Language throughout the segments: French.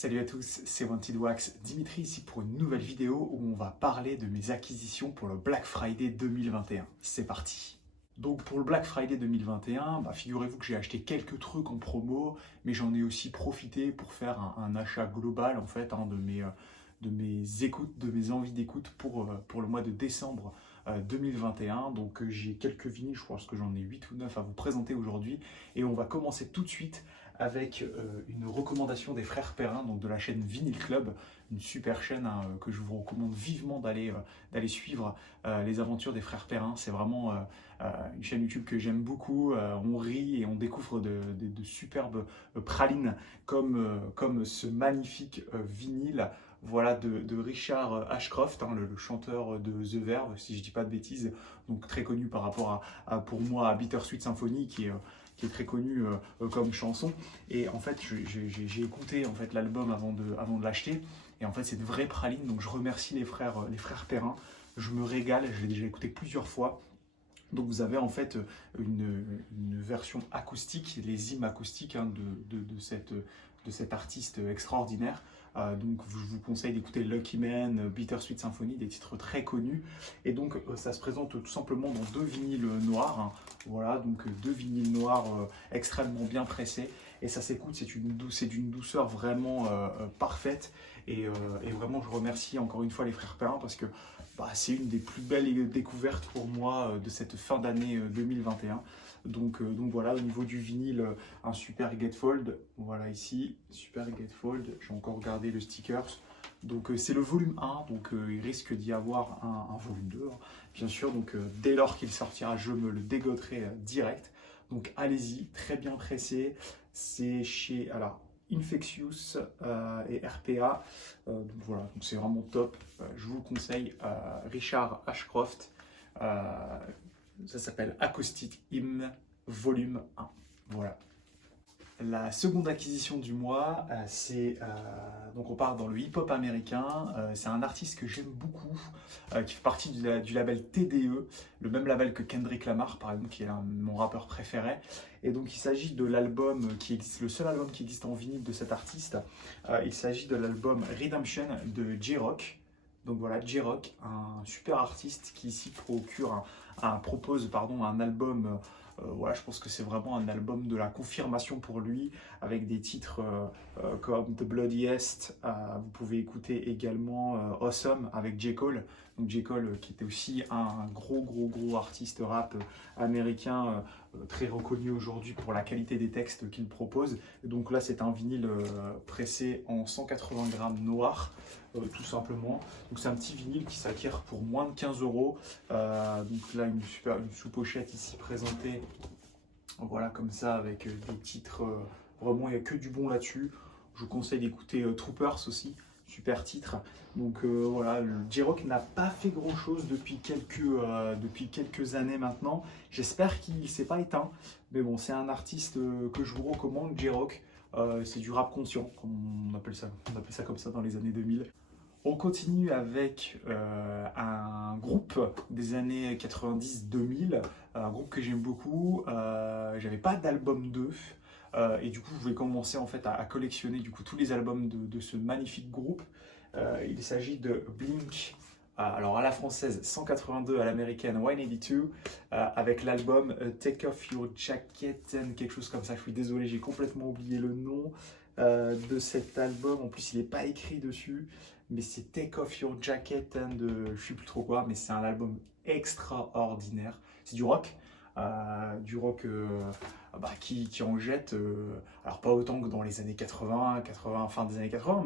Salut à tous, c'est Wanted Wax, Dimitri ici pour une nouvelle vidéo où on va parler de mes acquisitions pour le Black Friday 2021. C'est parti. Donc pour le Black Friday 2021, figurez-vous que j'ai acheté quelques trucs en promo, mais j'en ai aussi profité pour faire un achat global en fait de mes écoutes, de mes envies d'écoute pour le mois de décembre 2021. Donc j'ai quelques vinyles, je pense que j'en ai 8 ou 9 à vous présenter aujourd'hui. Et on va commencer tout de suite avec une recommandation des frères Perrin, donc de la chaîne Vinyl Club, une super chaîne que je vous recommande vivement d'aller suivre les aventures des frères Perrin. C'est vraiment une chaîne YouTube que j'aime beaucoup. On rit et on découvre de superbes pralines comme ce magnifique vinyle. Voilà, de Richard Ashcroft, le chanteur de The Verve, si je ne dis pas de bêtises, donc très connu par rapport pour moi, à Bittersweet Symphony, qui est très connu comme chanson. Et en fait, j'ai écouté en fait, l'album avant de l'acheter. Et en fait, c'est de vraies pralines, donc je remercie les frères Perrin. Je me régale, je l'ai déjà écouté plusieurs fois. Donc vous avez en fait une version acoustique, les hymnes acoustiques de cet artiste extraordinaire. Donc je vous conseille d'écouter Lucky Man, Bittersweet Symphony, des titres très connus. Et donc ça se présente tout simplement dans deux vinyles noirs. Voilà, donc deux vinyles noirs extrêmement bien pressés. Et ça s'écoute, c'est d'une douceur vraiment parfaite. Et vraiment, je remercie encore une fois les frères Perrin parce que c'est une des plus belles découvertes pour moi de cette fin d'année 2021. Donc voilà, au niveau du vinyle, un super Gatefold. Voilà ici, super Gatefold. J'ai encore regardé le stickers. Donc c'est le volume 1, donc il risque d'y avoir un volume 2, bien sûr. Donc dès lors qu'il sortira, je me le dégoterai direct. Donc allez-y, très bien pressé. C'est chez Infectious et RPA. Donc voilà, donc c'est vraiment top. Je vous le conseille. Richard Ashcroft. Ça s'appelle Acoustic Hymn Volume 1. Voilà. La seconde acquisition du mois, donc on part dans le hip-hop américain. C'est un artiste que j'aime beaucoup, qui fait partie du label TDE, le même label que Kendrick Lamar, par exemple, qui est mon rappeur préféré. Et donc il s'agit de l'album le seul album qui existe en vinyle de cet artiste. Il s'agit de l'album Redemption de J-Rock. Donc voilà, J-Rock, un super artiste qui ici propose un album. Voilà, je pense que c'est vraiment un album de la confirmation pour lui, avec des titres comme The Bloodiest. Vous pouvez écouter également Awesome avec J. Cole. Donc J. Cole qui était aussi un gros artiste rap américain, très reconnu aujourd'hui pour la qualité des textes qu'il propose. Et donc là, c'est un vinyle pressé en 180 grammes noir. Tout simplement. Donc c'est un petit vinyle qui s'acquiert pour moins de 15 euros. Donc là, une sous-pochette ici présentée. Voilà, comme ça, avec des titres. Vraiment, il n'y a que du bon là-dessus. Je vous conseille d'écouter Troopers aussi. Super titre. Donc voilà, le J-Rock n'a pas fait grand-chose depuis quelques années maintenant. J'espère qu'il ne s'est pas éteint. Mais bon, c'est un artiste que je vous recommande, J-Rock. C'est du rap conscient, comme on appelle ça comme ça dans les années 2000. On continue avec un groupe des années 90-2000, un groupe que j'aime beaucoup. J'avais pas d'album d'eux, et du coup je voulais commencer en fait à collectionner du coup tous les albums de ce magnifique groupe. Il s'agit de Blink. Alors à la française 182, à l'américaine 182, avec l'album Take Off Your Jacket and quelque chose comme ça. Je suis désolé, j'ai complètement oublié le nom de cet album. En plus, il n'est pas écrit dessus, mais c'est Take Off Your Jacket and je sais plus trop quoi, mais c'est un album extraordinaire. C'est du rock. Qui en jette, alors pas autant que dans les années 80, fin des années 80,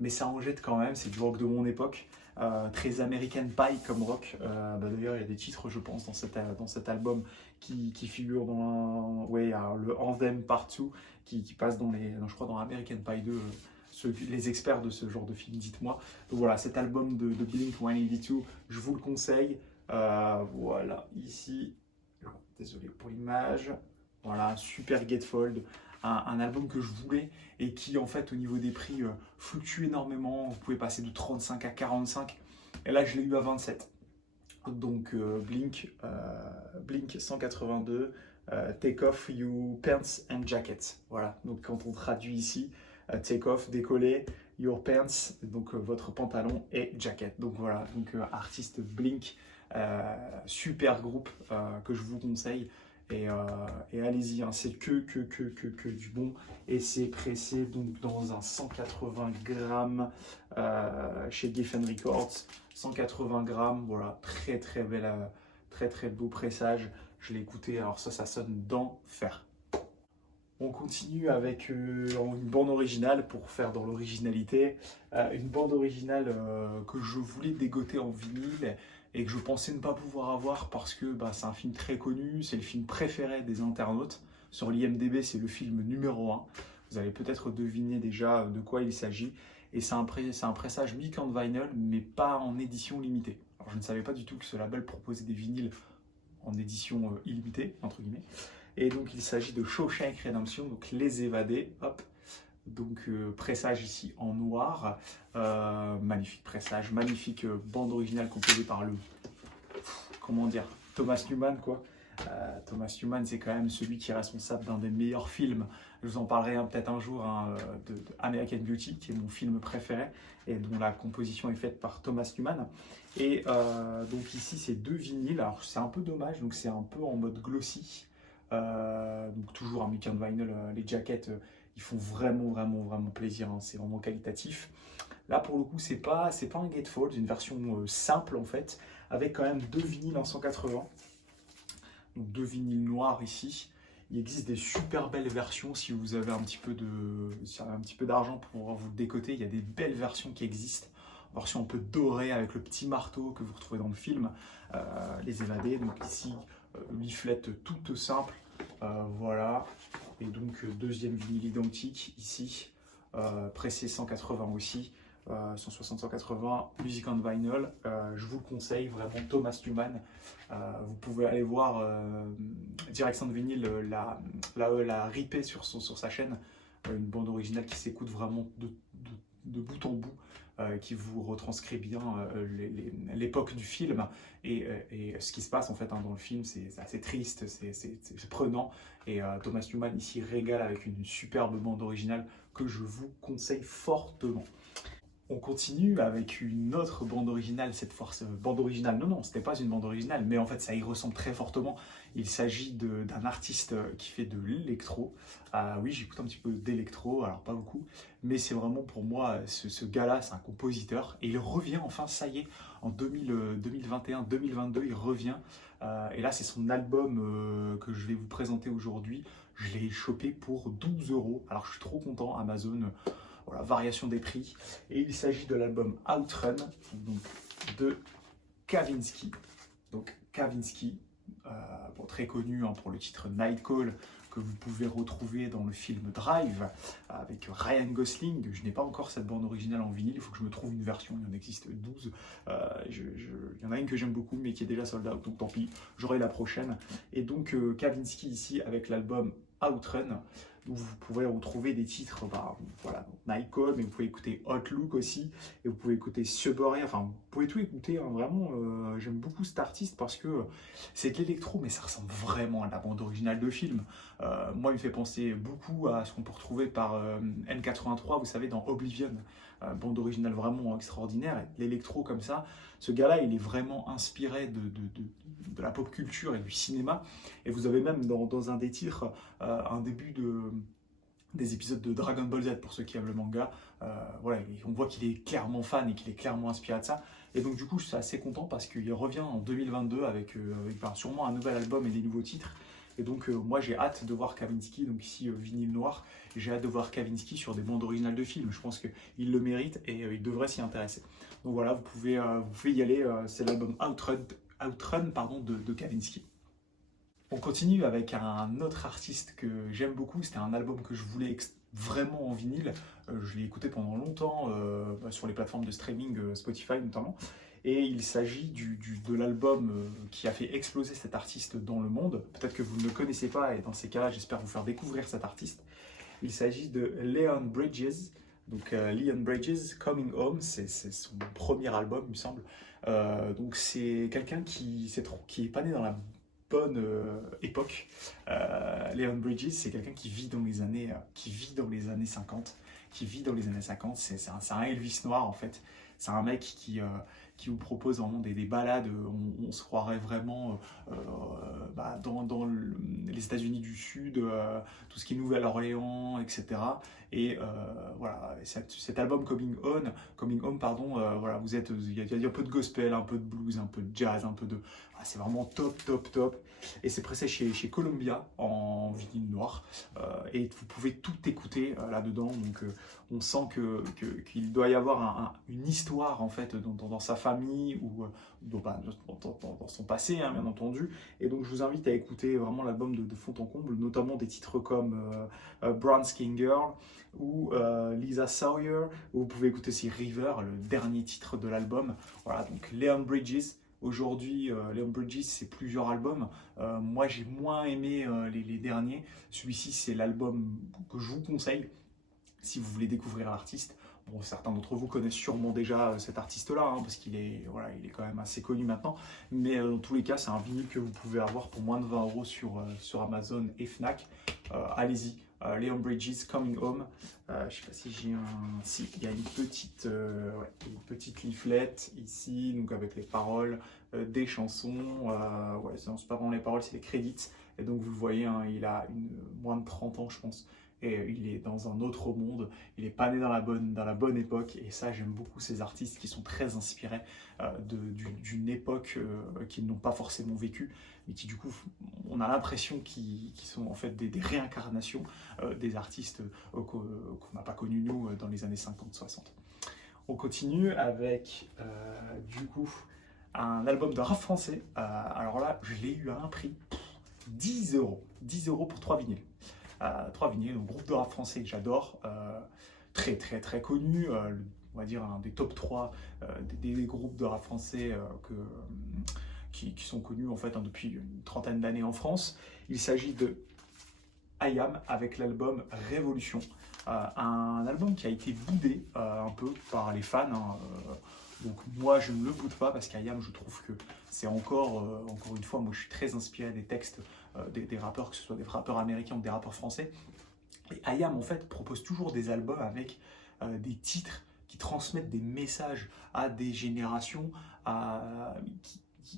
mais ça en jette quand même. C'est du rock de mon époque. Très American Pie comme rock. D'ailleurs, il y a des titres, je pense, dans cet album qui figurent le Anthem Part 2 qui passe je crois dans American Pie 2. Les experts de ce genre de film, dites-moi. Donc voilà, cet album de Blink 182, je vous le conseille. Voilà, ici, désolé pour l'image. Voilà, super Gatefold. Un album que je voulais et qui en fait au niveau des prix fluctue énormément. Vous pouvez passer de 35 à 45 et là je l'ai eu à 27. Donc Blink 182, Take Off You Pants and Jackets. Voilà, donc quand on traduit ici, take off, décoller, your pants, donc votre pantalon et jacket. Donc voilà, donc artiste Blink, super groupe que je vous conseille. Et allez-y, hein, c'est que du bon. Et c'est pressé donc dans un 180 grammes chez Geffen Records. 180 grammes, voilà, très belle, très beau pressage. Je l'ai écouté, alors ça sonne d'enfer. On continue avec une bande originale pour faire dans l'originalité. Une bande originale que je voulais dégoter en vinyle et que je pensais ne pas pouvoir avoir parce que c'est un film très connu, c'est le film préféré des internautes. Sur l'IMDb, c'est le film numéro 1. Vous allez peut-être deviner déjà de quoi il s'agit. Et c'est un pressage Mick and Vinyl, mais pas en édition limitée. Alors je ne savais pas du tout que ce label proposait des vinyles en édition illimitée, entre guillemets. Et donc il s'agit de Shawshank Redemption, donc Les Évadés, hop. Donc pressage ici en noir, magnifique pressage, magnifique bande originale composée par comment dire, Thomas Newman quoi. Thomas Newman, c'est quand même celui qui est responsable d'un des meilleurs films. Je vous en parlerai peut-être un jour de American Beauty, qui est mon film préféré et dont la composition est faite par Thomas Newman. Et donc ici, c'est 2 vinyles. Alors c'est un peu dommage, donc c'est un peu en mode glossy. Donc toujours un Mick and Vinyl, les jackets, ils font vraiment plaisir. Hein, c'est vraiment qualitatif. Là, pour le coup, c'est pas un gatefold, c'est une version simple en fait, avec quand même 2 vinyles en 180. Donc 2 vinyles noirs ici. Il existe des super belles versions si vous avez un petit peu d'argent pour vous le décoter. Il y a des belles versions qui existent. Version un peu dorée avec le petit marteau que vous retrouvez dans le film. Les Évadés. Donc ici, leaflet toute simple. Voilà. Et donc deuxième vinyle identique ici. Pressé 180 aussi. 160-180, Music on Vinyl, je vous le conseille vraiment, Thomas Newman. Vous pouvez aller voir Direction de vinyle, la ripée sur sa chaîne, une bande originale qui s'écoute vraiment de bout en bout, qui vous retranscrit bien l'époque du film et ce qui se passe en fait dans le film. C'est assez triste, c'est prenant, et Thomas Newman ici régale avec une superbe bande originale que je vous conseille fortement. On continue avec une autre bande originale, cette fois bande originale, non, c'était pas une bande originale, mais en fait ça y ressemble très fortement. Il s'agit d'un artiste qui fait de l'électro. Oui, j'écoute un petit peu d'électro, alors pas beaucoup, mais c'est vraiment pour moi, ce gars-là, c'est un compositeur, et il revient enfin, ça y est, en 2021-2022, il revient, et là c'est son album que je vais vous présenter aujourd'hui. Je l'ai chopé pour 12 €, alors je suis trop content, Amazon. Voilà, variation des prix. Et il s'agit de l'album Outrun, donc de Kavinsky. Donc Kavinsky, très connu pour le titre Night Call, que vous pouvez retrouver dans le film Drive avec Ryan Gosling. Je n'ai pas encore cette bande originale en vinyle, il faut que je me trouve une version, il y en existe 12. Il y en a une que j'aime beaucoup mais qui est déjà sold out, donc tant pis, j'aurai la prochaine. Et donc Kavinsky ici avec l'album Outrun, où vous pouvez retrouver des titres, voilà, Night Call, mais vous pouvez écouter Hot Look aussi, et vous pouvez écouter Suburbia, enfin vous pouvez tout écouter, hein, vraiment, j'aime beaucoup cet artiste parce que c'est de l'électro, mais ça ressemble vraiment à la bande originale de film. Moi, il me fait penser beaucoup à ce qu'on peut retrouver par N83, vous savez, dans Oblivion, bande originale vraiment extraordinaire, l'électro comme ça. Ce gars-là, il est vraiment inspiré de la pop culture et du cinéma. Et vous avez même dans un des titres, un début des épisodes de Dragon Ball Z, pour ceux qui aiment le manga. Voilà, on voit qu'il est clairement fan et qu'il est clairement inspiré de ça. Et donc du coup, je suis assez content parce qu'il revient en 2022 avec sûrement un nouvel album et des nouveaux titres. Et donc moi j'ai hâte de voir Kavinsky, donc ici vinyle noir, j'ai hâte de voir Kavinsky sur des bandes originales de films. Je pense qu'il le mérite et il devrait s'y intéresser. Donc voilà, vous pouvez y aller, c'est l'album Outrun de Kavinsky. On continue avec un autre artiste que j'aime beaucoup. C'était un album que je voulais vraiment en vinyle. Je l'ai écouté pendant longtemps sur les plateformes de streaming, Spotify notamment. Et il s'agit de l'album qui a fait exploser cet artiste dans le monde. Peut-être que vous ne le connaissez pas, et dans ces cas-là, j'espère vous faire découvrir cet artiste. Il s'agit de Leon Bridges. Donc Leon Bridges, Coming Home, c'est son premier album, il me semble. Donc c'est quelqu'un qui est pas né dans la bonne époque. Leon Bridges, c'est quelqu'un qui vit dans les années 50. qui vit dans les années 50. C'est un Elvis noir en fait. C'est un mec qui vous propose vraiment des balades. On se croirait vraiment dans les États-Unis du Sud, tout ce qui est Nouvelle-Orléans, etc. Et voilà, cet album Coming Home, pardon, voilà, il y a un peu de gospel, un peu de blues, un peu de jazz, un peu de, c'est vraiment top, top, top. Et c'est pressé chez Columbia en vinyle noir. Et vous pouvez tout écouter là-dedans. Donc on sent qu'il doit y avoir une histoire en fait dans sa famille ou dans son passé, hein, bien entendu. Et donc je vous invite à écouter vraiment l'album de fond en comble, notamment des titres comme Brown Skin Girl ou Lisa Sawyer. Vous pouvez écouter aussi River, le dernier titre de l'album. Voilà, donc Leon Bridges. Aujourd'hui, Leon Bridges, c'est plusieurs albums. Moi, j'ai moins aimé les derniers. Celui-ci, c'est l'album que je vous conseille si vous voulez découvrir l'artiste. Bon, certains d'entre vous connaissent sûrement déjà cet artiste-là, hein, parce qu'il est, voilà, il est quand même assez connu maintenant. Mais dans tous les cas, c'est un vinyle que vous pouvez avoir pour moins de 20 € sur Amazon et Fnac. Allez-y, Leon Bridges, Coming Home. Je ne sais pas si j'ai un... Si, il y a une petite leaflet ici, donc avec les paroles des chansons. Ouais, c'est pas vraiment les paroles, c'est les crédits. Et donc vous le voyez, hein, il a moins de 30 ans, je pense. Et il est dans un autre monde, il n'est pas né dans la bonne époque, et ça j'aime beaucoup ces artistes qui sont très inspirés d'une époque qu'ils n'ont pas forcément vécue, mais qui du coup, on a l'impression qu'ils sont en fait des réincarnations des artistes qu'on n'a pas connus nous dans les années 50-60. On continue avec du coup un album de rap français, alors là je l'ai eu à un prix, 10 €, 10 € pour 3 vinyles. 3 vinyles, donc groupe de rap français que j'adore, très très très connu, on va dire un des top 3 des groupes de rap français qui sont connus en fait depuis une trentaine d'années en France. Il s'agit de IAM avec l'album Révolution, un album qui a été boudé un peu par les fans, hein, donc moi je ne le boude pas parce qu'IAM, je trouve que c'est encore une fois, moi je suis très inspiré des textes des rappeurs, que ce soit des rappeurs américains ou des rappeurs français. Et IAM en fait propose toujours des albums avec des titres qui transmettent des messages à des générations,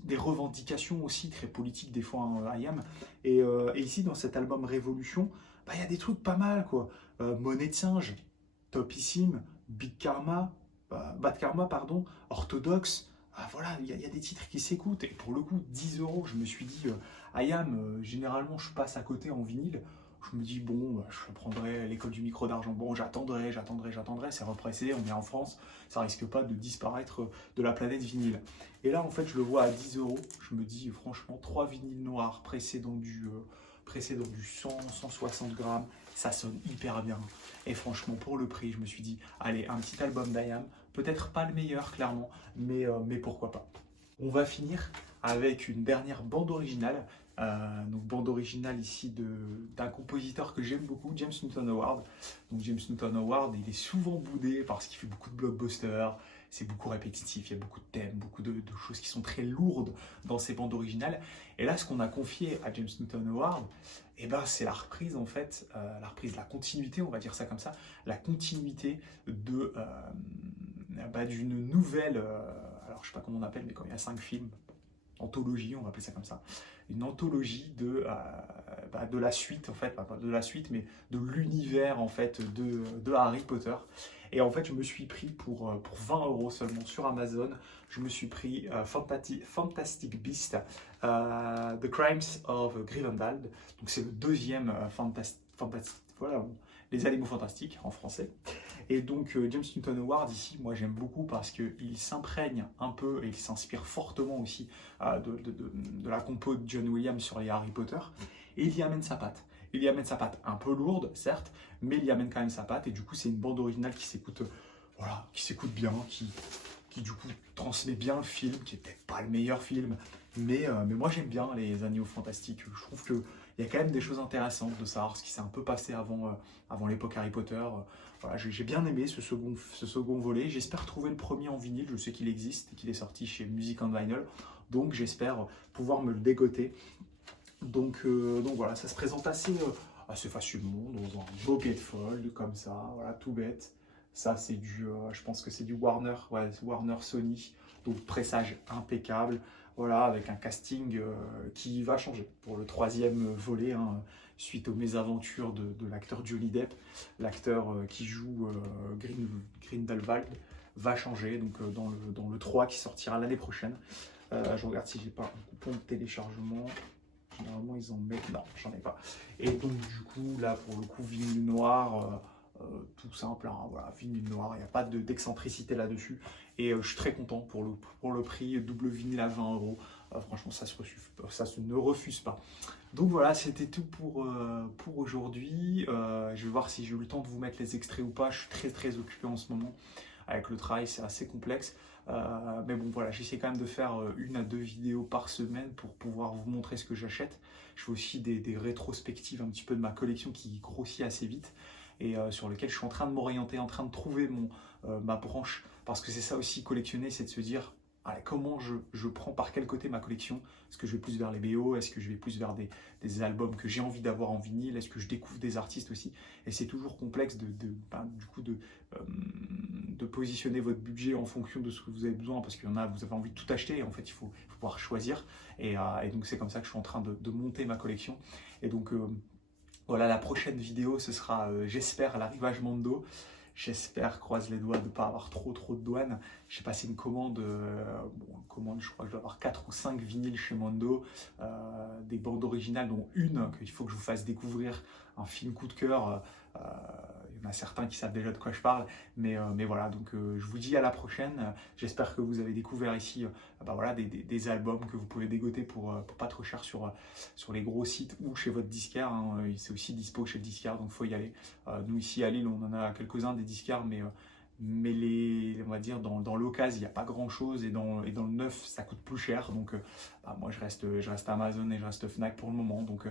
des revendications aussi très politiques des fois, hein, IAM. Et ici dans cet album Révolution, il y a des trucs pas mal quoi. Monnaie de singe, Topissime, Bad Karma, pardon, Orthodoxe. Voilà, il y a des titres qui s'écoutent. Et pour le coup, 10 €, je me suis dit, IAM, généralement, je passe à côté en vinyle. Je me dis, bon, je prendrai l'école du micro d'argent. Bon, j'attendrai, c'est repressé, on est en France, ça risque pas de disparaître de la planète vinyle. Et là, en fait, je le vois à 10 €. Je me dis, franchement, 3 vinyles noirs pressés dans du 100, 160 grammes, ça sonne hyper bien. Et franchement, pour le prix, je me suis dit, allez, un petit album d'IAM, peut-être pas le meilleur, clairement, mais pourquoi pas. On va finir avec une dernière bande originale. Donc bande originale ici d'un compositeur que j'aime beaucoup, James Newton Howard. Donc James Newton Howard, il est souvent boudé parce qu'il fait beaucoup de blockbusters, c'est beaucoup répétitif, il y a beaucoup de thèmes, beaucoup de choses qui sont très lourdes dans ces bandes originales. Et là, ce qu'on a confié à James Newton Howard, c'est la reprise en fait, la continuité, on va dire ça comme ça, la continuité d'une nouvelle, alors je sais pas comment on appelle, mais quand il y a 5 films, anthologie, on va appeler ça comme ça, une anthologie de la suite, en fait, pas de la suite, mais de l'univers en fait de Harry Potter. Et en fait, je me suis pris pour 20 € seulement sur Amazon, je me suis pris Fantastic Beasts, The Crimes of Grindelwald. Donc c'est le deuxième voilà, les animaux fantastiques en français. Et donc James Newton Howard ici, moi j'aime beaucoup parce qu'il s'imprègne un peu et il s'inspire fortement aussi de la compo de John Williams sur les Harry Potter. Et il y amène sa patte. Il y amène sa patte un peu lourde, certes, mais il y amène quand même sa patte. Et du coup, c'est une bande originale qui s'écoute bien, qui du coup transmet bien le film, qui n'est peut-être pas le meilleur film. Mais moi j'aime bien les animaux fantastiques. Je trouve qu'il y a quand même des choses intéressantes de savoir ce qui s'est un peu passé avant l'époque Harry Potter. Voilà, j'ai bien aimé ce second volet. J'espère trouver le premier en vinyle. Je sais qu'il existe et qu'il est sorti chez Music on Vinyl. Donc j'espère pouvoir me le dégoter. Donc voilà, ça se présente assez facilement dans un beau gatefold comme ça, voilà, tout bête. Ça c'est du, je pense que c'est du Warner, ouais, Warner Sony, donc pressage impeccable, voilà, avec un casting qui va changer pour le troisième volet, hein, suite aux mésaventures de l'acteur Johnny Depp, l'acteur qui joue Grindelwald va changer, donc dans le 3 qui sortira l'année prochaine. Je regarde si j'ai pas un coupon de téléchargement. Généralement, ils en mettent. Non, j'en ai pas. Et donc, du coup, là, pour le coup, vinyle noir, tout simple, hein, voilà, vinyle noir, il n'y a pas d'excentricité là-dessus. Et je suis très content pour le prix, double vinyle à 20 euros. Franchement, ça se ne refuse pas. Donc voilà, c'était tout pour aujourd'hui. Je vais voir si j'ai eu le temps de vous mettre les extraits ou pas. Je suis très occupé en ce moment. Avec le travail, c'est assez complexe. Mais bon, voilà, j'essaie quand même de faire 1 à 2 vidéos par semaine pour pouvoir vous montrer ce que j'achète. Je fais aussi des rétrospectives un petit peu de ma collection qui grossit assez vite et sur lequel je suis en train de m'orienter, en train de trouver ma branche. Parce que c'est ça aussi, collectionner, c'est de se dire, allez, comment je prends par quel côté ma collection? Est-ce que je vais plus vers les BO? Est-ce que je vais plus vers des albums que j'ai envie d'avoir en vinyle? Est-ce que je découvre des artistes aussi? Et c'est toujours complexe du coup de positionner votre budget en fonction de ce que vous avez besoin, parce qu'il y en a, vous avez envie de tout acheter, et en fait il faut pouvoir choisir. Et donc c'est comme ça que je suis en train de monter ma collection. Et donc voilà, la prochaine vidéo, ce sera, j'espère, l'arrivage Mondo. J'espère, croise les doigts, de ne pas avoir trop de douane. J'ai passé une commande, je crois que je dois avoir 4 ou 5 vinyles chez Mondo, des bandes originales, dont une qu'il faut que je vous fasse découvrir, un film coup de cœur. Il y en a certains qui savent déjà de quoi je parle, mais voilà, donc je vous dis à la prochaine. J'espère que vous avez découvert ici voilà, des albums que vous pouvez dégoter pour pas trop cher sur les gros sites ou chez votre disquaire, hein. C'est aussi dispo chez le disquaire, donc il faut y aller. Nous ici à Lille, on en a quelques-uns des disquaires, mais on va dire dans l'occasion, il n'y a pas grand chose, et dans le neuf, ça coûte plus cher. Donc moi, je reste Amazon et je reste Fnac pour le moment. Donc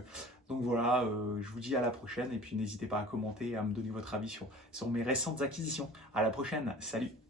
voilà, je vous dis à la prochaine, et puis n'hésitez pas à commenter et à me donner votre avis sur mes récentes acquisitions. À la prochaine, salut!